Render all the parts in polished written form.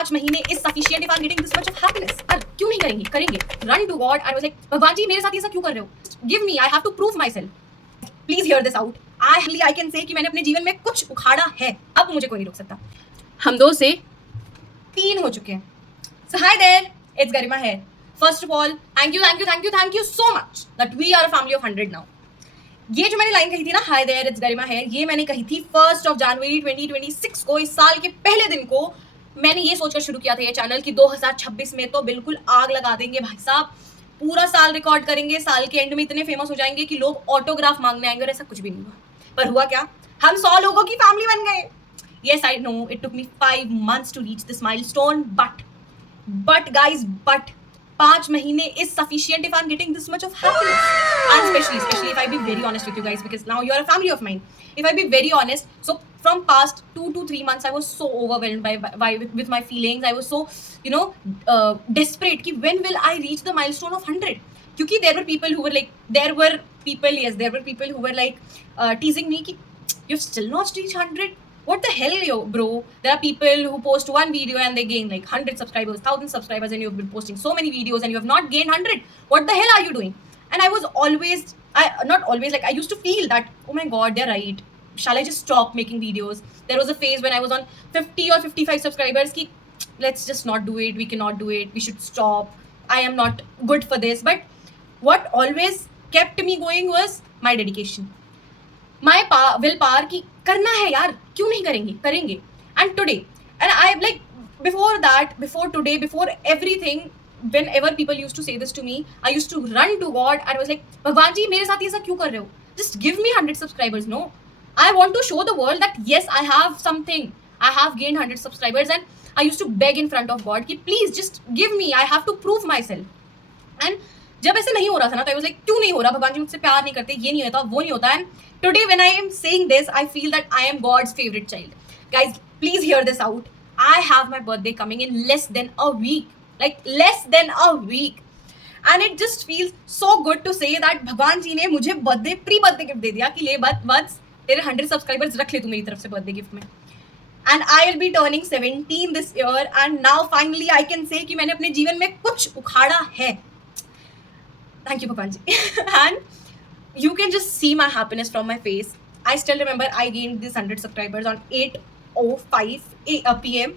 5 महीने is sufficient if I am getting this much of happiness. क्यों नहीं करेंगे? करेंगे। Run to God. I was like भगवान जी मेरे साथ ऐसा क्यों कर रहे हो? Give me, I have to prove myself. Please hear this out. I can say कि मैंने अपने जीवन में कुछ उखाड़ा है, अब मुझे कोई नहीं रोक सकता। हम 2 से 3 हो चुके हैं। So hi there, it's Garima here. First of all, thank you so much that we are a family of 100 now. ये जो मैंने लाइन कही थी ना, हाय देयर इट्स गरिमा है, ये मैंने कही थी 1 जनवरी 2026 को, इस साल के पहले दिन को। मैंने ये सोचकर शुरू किया था ये चैनल कि 2026 में तो बिल्कुल आग लगा देंगे भाई साहब, पूरा साल रिकॉर्ड करेंगे, साल के एंड में इतने फेमस हो जाएंगे कि लोग ऑटोग्राफ मांगने आएंगे। और ऐसा कुछ भी नहीं हुआ। पर हुआ क्या? हम 100 लोगों की फैमिली बन गए। Yes, I know it took me 5 months to reach this milestone, but guys, 5 महीने is sufficient if I'm getting this much of happiness. And especially if I be very honest with you guys, because now you're a family of mine. If I be very honest, so from past 2 to 3 months, I was so overwhelmed with my feelings. I was so, desperate कि when will I reach the milestone of 100? क्योंकि there were people who were like teasing me कि you've still not reached 100. What the hell, yo, bro? There are people who post one video and they gain like 100 subscribers, 1000 subscribers, and you've been posting so many videos and you have not gained 100. What the hell are you doing? And I was always, not always, like I used to feel that, oh my god, they're right. Shall I just stop making videos? There was a phase when I was on 50 or 55 subscribers ki, let's just not do it. We cannot do it. We should stop. I am not good for this. But what always kept me going was my dedication. My will power ki करना है यार, क्यों नहीं करेंगे? करेंगे. And today, and I like before today, before everything, whenever people used to say this to me, I used to run to God and I was like, भगवान जी मेरे साथ ऐसा क्यों कर रहे हो? Just give me 100 subscribers. No, I want to show the world that yes, I have something. I have gained 100 subscribers and I used to beg in front of God कि please just give me. I have to prove myself. And जब ऐसे नहीं हो रहा था ना, तो I was like, क्यों नहीं हो रहा? भगवान जी मुझसे प्यार नहीं करते, ये नहीं होता, वो नहीं होता. And today when I am saying this, I feel that I am God's favorite child. Guys, please hear this out. I have my birthday coming in less than a week. Like less than a week. And it just feels so good to say that भगवान जी ने मुझे pre birthday gift दे दिया कि ले बस तेरे 100 subscribers रख ले तू मेरी तरफ से बर्थडे गिफ्ट में. And I'll be turning 17 this year and now finally I can say कि मैंने अपने जीवन में कुछ उखाड़ा है. Thank you, Bhagwan ji. And you can just see my happiness from my face. I still remember I gained these 100 subscribers on 8:05 p.m.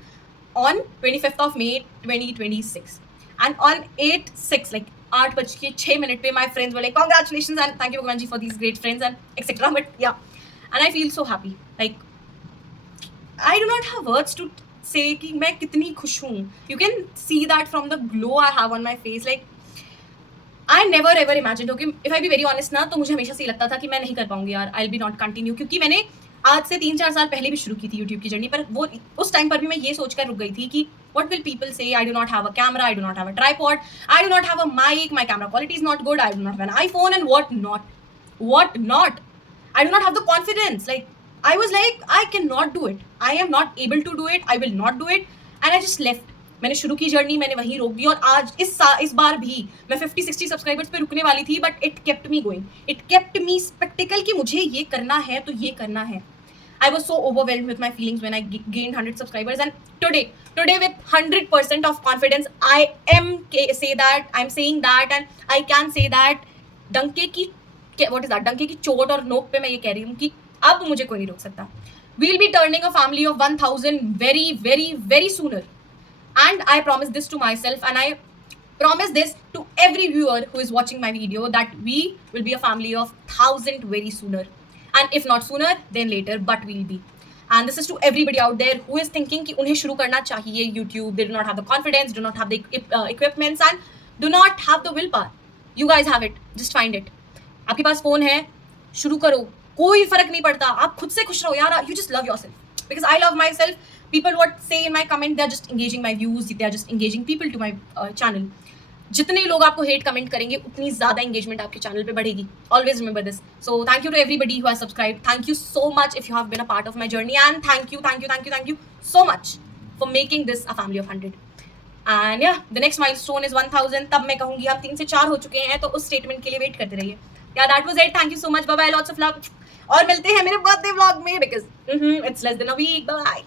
on 25th of May 2026. And on 8:06, like 8:06 पे, my friends were like, congratulations and thank you, Bhagwan ji, for these great friends and etc. But yeah, and I feel so happy. Like, I do not have words to say कि मैं कितनी खुश हूँ. You can see that from the glow I have on my face. Like, I never ever imagined, okay, if I be very honest ना, तो मुझे हमेशा से लगता था कि मैं नहीं कर पाऊंगी यार, I'll be not continue, क्योंकि मैंने आज से 3-4 साल पहले भी शुरू की थी YouTube की जर्नी. पर वो उस टाइम पर भी मैं ये सोचकर रुक गई थी कि what will people say? I do not have a camera, I do not have a tripod, I do not have a mic, my camera quality is not good, I do not have an iPhone, and what not. I do not have the confidence. Like, I was like, I cannot do it, I am not able to do it, I will not do it, and I just left. मैंने शुरू की journey मैंने वहीं रोक दी. और आज इस बार भी मैं 50-60 सब्सक्राइबर्स पे रुकने वाली थी, but it kept me going, it kept me spectacled कि मुझे ये करना है तो ये करना है. I was so overwhelmed with my feelings when I gained 100 subscribers, and today with 100% of confidence I'm saying that, and I can say that डंके की चोट और नोक पे मैं ये कह रही हूँ कि अब मुझे कोई नहीं रोक सकता. We'll be turning a family of 1000 very very very sooner. And I promise this to myself, and I promise this to every viewer who is watching my video, that we will be a family of 1000 very sooner. And if not sooner, then later, but we'll be. And this is to everybody out there who is thinking कि उन्हें शुरू करना चाहिए YouTube. They do not have the confidence, do not have the equipments, and do not have the willpower. You guys have it. Just find it. आपके पास phone है, शुरू करो. कोई फर्क नहीं पड़ता. आप खुद से खुश रहो यार. You just love yourself. Because I love myself. People what say in my comment, they are just engaging my views, they are just engaging people to my channel. जितने लोग आपको hate comment करेंगे, उतनी ज़्यादा engagement आपके channel पे बढ़ेगी. Always remember this. So thank you to everybody who has subscribed. Thank you so much if you have been a part of my journey, and thank you so much for making this a family of 100. And yeah, the next milestone is 1000. तब मैं कहूँगी हम 3 से 4 हो चुके हैं, तो उस statement के लिए wait करते रहिए. Yeah, that was it. Thank you so much. Bye bye. Lots of love. और मिलते हैं मेरे birthday vlog में, because it's less than a week. Bye bye.